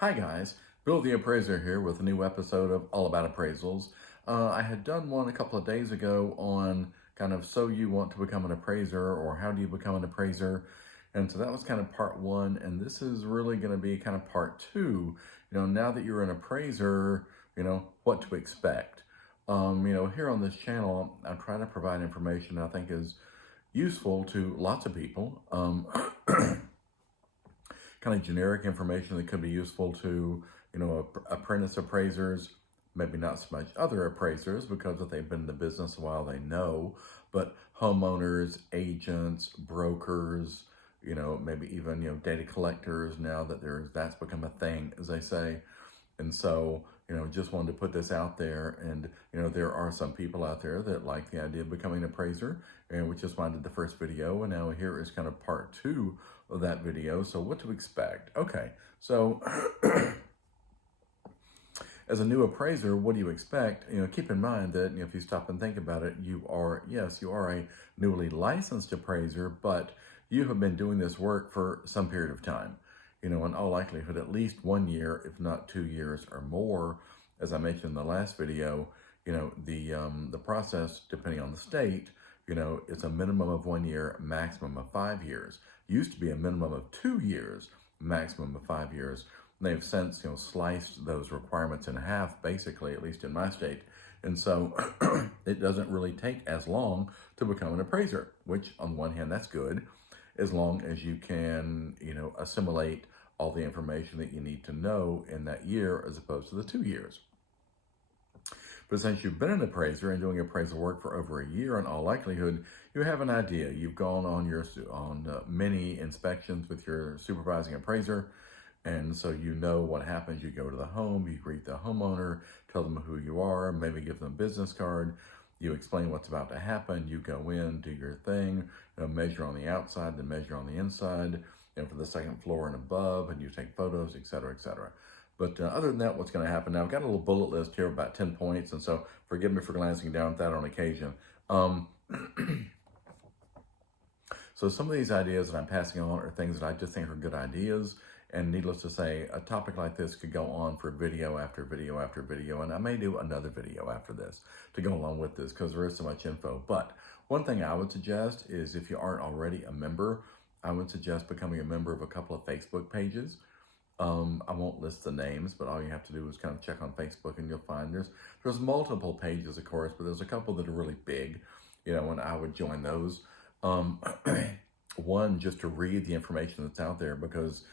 Hi guys, Bill the Appraiser here with a new episode of All About Appraisals. I had done one a couple of days ago on kind of so you want to become an appraiser or how do you become an appraiser. And so that was kind of part one, and this is really going to be kind of part two. Now that you're an appraiser, what to expect. Here on this channel, I try to provide information that I think is useful to lots of people. Kind of generic information that could be useful to, apprentice appraisers, maybe not so much other appraisers because if they've been in the business a while, they know, but homeowners, agents, brokers, maybe even, data collectors now that that's become a thing, as they say. And so, just wanted to put this out there. And, there are some people out there that like the idea of becoming an appraiser, and we just did the first video. And now here is kind of part two of that video. So what to expect? Okay. So as a new appraiser, what do you expect? Keep in mind that if you stop and think about it, you are a newly licensed appraiser, but you have been doing this work for some period of time. In all likelihood, at least 1 year, if not 2 years or more. As I mentioned in the last video, the process, depending on the state, it's a minimum of 1 year, maximum of 5 years. Used to be a minimum of 2 years, maximum of 5 years. They've since, sliced those requirements in half, basically, at least in my state. And so it doesn't really take as long to become an appraiser, which on one hand, that's good, as long as you can, assimilate all the information that you need to know in that year as opposed to the 2 years. But since you've been an appraiser and doing appraisal work for over a year, in all likelihood, you have an idea. You've gone on many inspections with your supervising appraiser, and so you know what happens. You go to the home, you greet the homeowner, tell them who you are, maybe give them a business card. You explain what's about to happen. You go in, do your thing, measure on the outside, then measure on the inside, and for the second floor and above, and you take photos, et cetera, et cetera. But other than that, what's going to happen now? I've got a little bullet list here of about 10 points, and so forgive me for glancing down at that on occasion. So some of these ideas that I'm passing on are things that I just think are good ideas. And needless to say, a topic like this could go on for video after video after video, and I may do another video after this to go along with this because there is so much info. But one thing I would suggest is if you aren't already a member, I would suggest becoming a member of a couple of Facebook pages. I won't list the names, but all you have to do is kind of check on Facebook and you'll find there's multiple pages, of course, but there's a couple that are really big, and I would join those. One, just to read the information that's out there because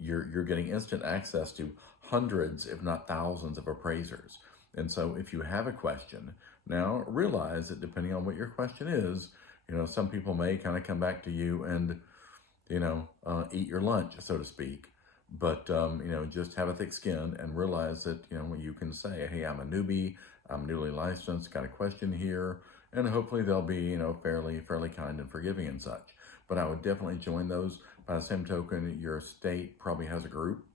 you're getting instant access to hundreds, if not thousands of appraisers. And so if you have a question, now realize that depending on what your question is, some people may kind of come back to you and, eat your lunch, so to speak. But, just have a thick skin and realize that, you can say, hey, I'm a newbie, I'm newly licensed, got a question here. And hopefully they'll be, fairly kind and forgiving and such. But I would definitely join those. By the same token, your state probably has a group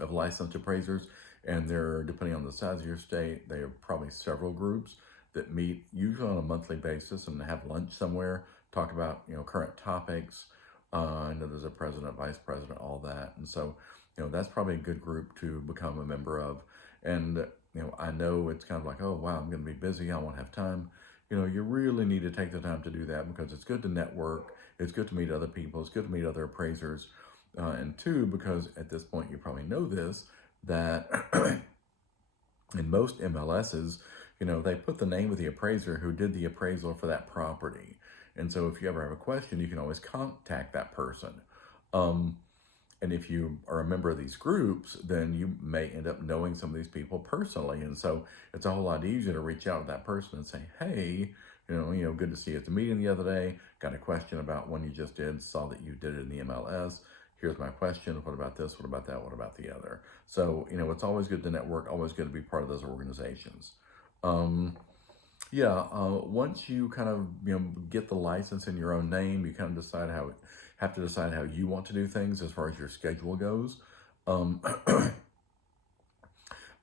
of licensed appraisers, and they're, depending on the size of your state, they have probably several groups that meet usually on a monthly basis and have lunch somewhere, talk about, current topics. I know there's a president, vice president, all that. And so, that's probably a good group to become a member of. And, I know it's kind of like, oh, wow, I'm going to be busy. I won't have time. You really need to take the time to do that because it's good to network. It's good to meet other people. It's good to meet other appraisers. And two, because at this point, you probably know this, that in most MLSs, they put the name of the appraiser who did the appraisal for that property. And so if you ever have a question, you can always contact that person. And if you are a member of these groups, then you may end up knowing some of these people personally. And so it's a whole lot easier to reach out to that person and say, hey, good to see you at the meeting the other day. Got a question about one you just did, saw that you did it in the MLS. Here's my question. What about this? What about that? What about the other? So, it's always good to network, always good to be part of those organizations. Once you kind of, get the license in your own name, you kind of have to decide how you want to do things as far as your schedule goes.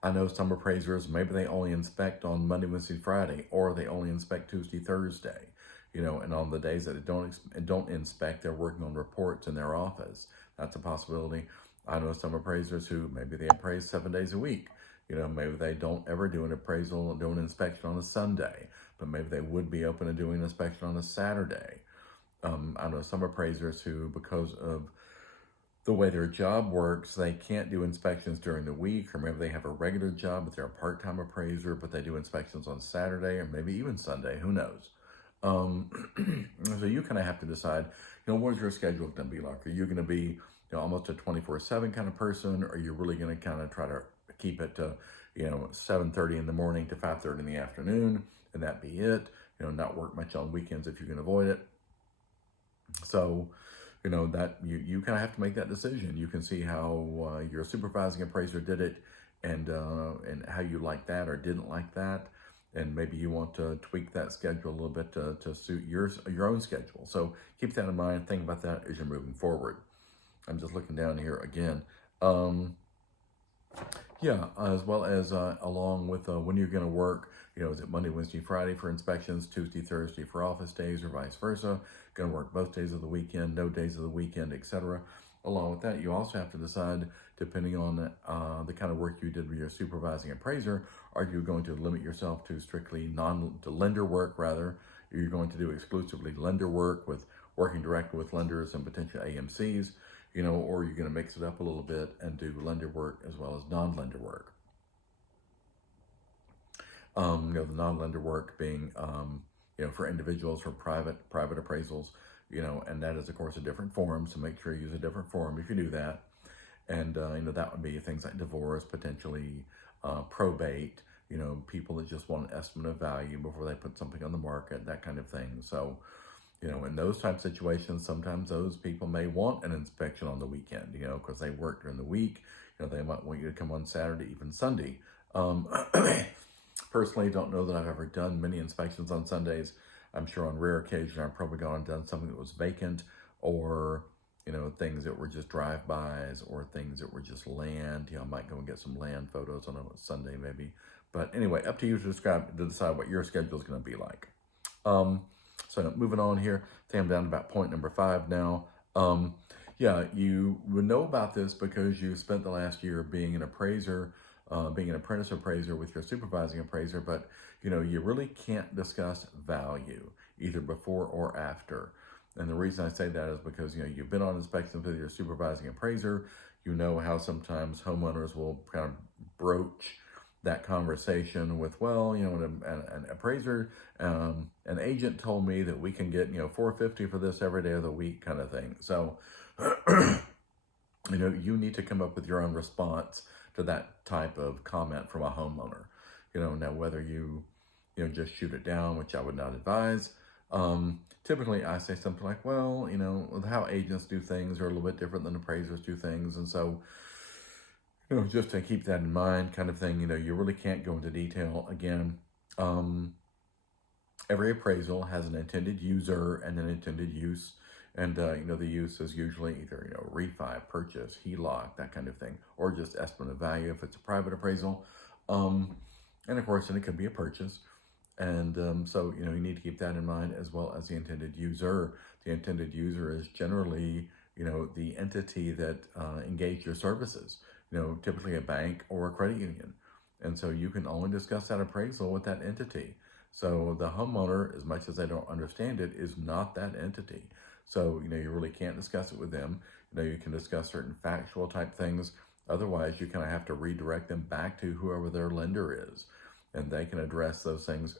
I know some appraisers, maybe they only inspect on Monday, Wednesday, Friday, or they only inspect Tuesday, Thursday, and on the days that they don't inspect, they're working on reports in their office. That's a possibility. I know some appraisers who maybe they appraise 7 days a week. Maybe they don't ever do an appraisal, do an inspection on a Sunday, but maybe they would be open to doing an inspection on a Saturday. I know some appraisers who, because of the way their job works, they can't do inspections during the week, or maybe they have a regular job, but they're a part-time appraiser, but they do inspections on Saturday or maybe even Sunday, who knows? Um, so you kind of have to decide, what is your schedule going to be like? Are you going to be, almost a 24/7 kind of person, or are you really going to kind of try to keep it to, 7:30 in the morning to 5:30 in the afternoon, and that be it? Not work much on weekends if you can avoid it. So, that you kind of have to make that decision. You can see how your supervising appraiser did it, and how you like that or didn't like that, and maybe you want to tweak that schedule a little bit to suit your own schedule. So keep that in mind. Think about that as you're moving forward. I'm just looking down here again. Yeah, as well as along with when you're going to work. Is it Monday, Wednesday, Friday for inspections, Tuesday, Thursday for office days, or vice versa? Going to work both days of the weekend, no days of the weekend, etc. Along with that, you also have to decide, depending on the kind of work you did with your supervising appraiser, are you going to limit yourself to strictly to lender work, rather? Are you going to do exclusively lender work with working directly with lenders and potential AMCs, or are you going to mix it up a little bit and do lender work as well as non-lender work? The non-lender work being, for individuals or private appraisals, and that is of course a different form. So make sure you use a different form if you do that. And, that would be things like divorce, potentially probate, people that just want an estimate of value before they put something on the market, that kind of thing. So, in those type of situations, sometimes those people may want an inspection on the weekend, because they work during the week. They might want you to come on Saturday, even Sunday. Personally, don't know that I've ever done many inspections on Sundays. I'm sure on rare occasion I've probably gone and done something that was vacant, or things that were just drive-bys, or things that were just land. I might go and get some land photos on a Sunday maybe. But anyway, up to you to decide what your schedule is going to be like. So moving on here, I think I'm down to about point number 5 now. Yeah, you would know about this because you spent the last year being an appraiser, being an apprentice appraiser with your supervising appraiser, but you really can't discuss value either before or after. And the reason I say that is because you've been on inspections with your supervising appraiser. You know how sometimes homeowners will kind of broach that conversation with, well, an appraiser, an agent told me that we can get $450 for this every day of the week, kind of thing. So you need to come up with your own response to that type of comment from a homeowner. Now whether you just shoot it down, which I would not advise. Typically I say something like, well, how agents do things are a little bit different than appraisers do things. And so, just to keep that in mind, kind of thing, you really can't go into detail. Again, every appraisal has an intended user and an intended use. And, the use is usually either, refi, purchase, HELOC, that kind of thing, or just estimate of value if it's a private appraisal. And of course, then it could be a purchase. And so, you need to keep that in mind, as well as the intended user. The intended user is generally, the entity that engaged your services, typically a bank or a credit union. And so you can only discuss that appraisal with that entity. So the homeowner, as much as they don't understand it, is not that entity. So, you really can't discuss it with them. You can discuss certain factual type things. Otherwise, you kind of have to redirect them back to whoever their lender is, and they can address those things.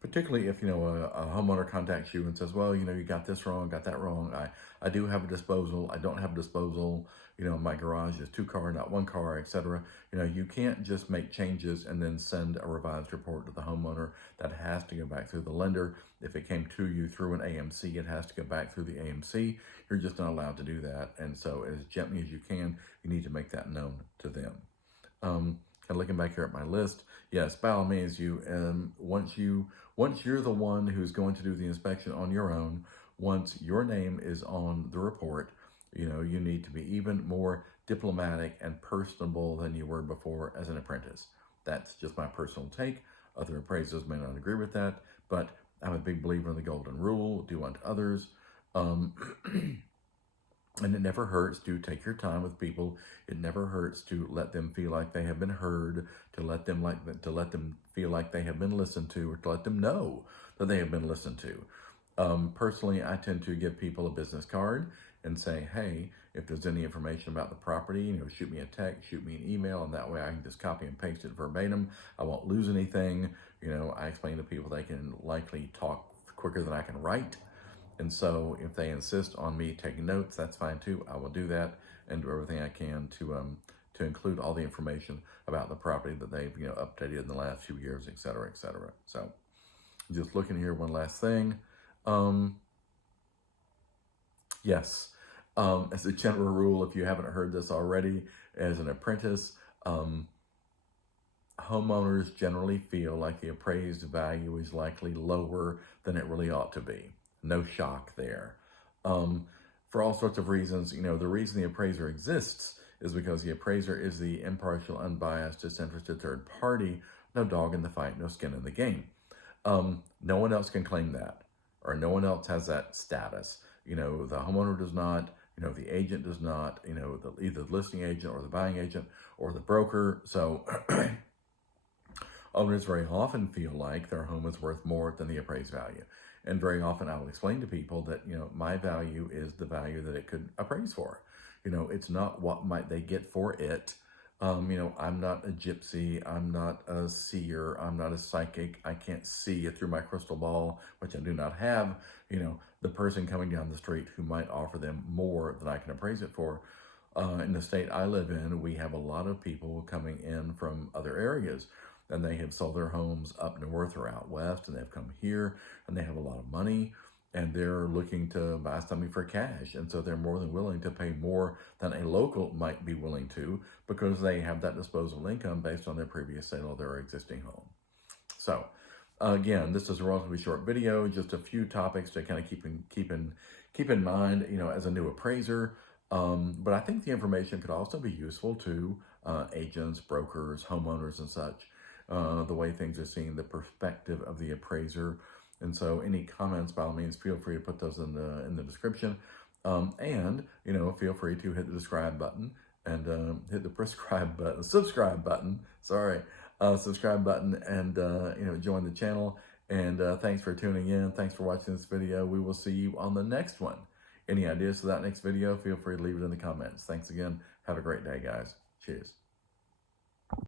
Particularly if, a homeowner contacts you and says, well, you got this wrong, got that wrong. I do have a disposal. I don't have a disposal. My garage is 2 car, not 1 car, etc. You can't just make changes and then send a revised report to the homeowner. That has to go back through the lender. If it came to you through an AMC, it has to go back through the AMC. You're just not allowed to do that. And so as gently as you can, you need to make that known to them. And looking back here at my list, yes, by all means, once you're the one who's going to do the inspection on your own, once your name is on the report, you need to be even more diplomatic and personable than you were before as an apprentice. That's just my personal take. Other appraisers may not agree with that, but I'm a big believer in the golden rule: do unto others. And it never hurts to take your time with people. It never hurts to let them feel like they have been heard, to let them feel like they have been listened to, or to let them know that they have been listened to. Personally, I tend to give people a business card and say, hey, if there's any information about the property, shoot me a text, shoot me an email, and that way I can just copy and paste it verbatim. I won't lose anything. I explain to people they can likely talk quicker than I can write. And so if they insist on me taking notes, that's fine too. I will do that and do everything I can to include all the information about the property that they've updated in the last few years, et cetera, et cetera. So just looking here, one last thing. Yes, as a general rule, if you haven't heard this already, as an apprentice, homeowners generally feel like the appraised value is likely lower than it really ought to be. No shock there. For all sorts of reasons, the reason the appraiser exists is because the appraiser is the impartial, unbiased, disinterested third party, no dog in the fight, no skin in the game. No one else can claim that, or no one else has that status. The homeowner does not, the agent does not, either the listing agent or the buying agent or the broker. So owners very often feel like their home is worth more than the appraised value. And very often I will explain to people that, my value is the value that it could appraise for. It's not what might they get for it. I'm not a gypsy. I'm not a seer. I'm not a psychic. I can't see it through my crystal ball, which I do not have. The person coming down the street who might offer them more than I can appraise it for. In the state I live in, we have a lot of people coming in from other areas, and they have sold their homes up north or out west, and they've come here, and they have a lot of money, and they're looking to buy something for cash. And so they're more than willing to pay more than a local might be willing to, because they have that disposable income based on their previous sale of their existing home. So again, this is a relatively short video, just a few topics to kind of keep in mind, as a new appraiser. But I think the information could also be useful to agents, brokers, homeowners, and such. The way things are seen, the perspective of the appraiser. And so any comments, by all means, feel free to put those in the description. And, feel free to hit the subscribe button and hit the subscribe button, subscribe button, and, join the channel. And thanks for tuning in. Thanks for watching this video. We will see you on the next one. Any ideas for that next video, feel free to leave it in the comments. Thanks again. Have a great day, guys. Cheers.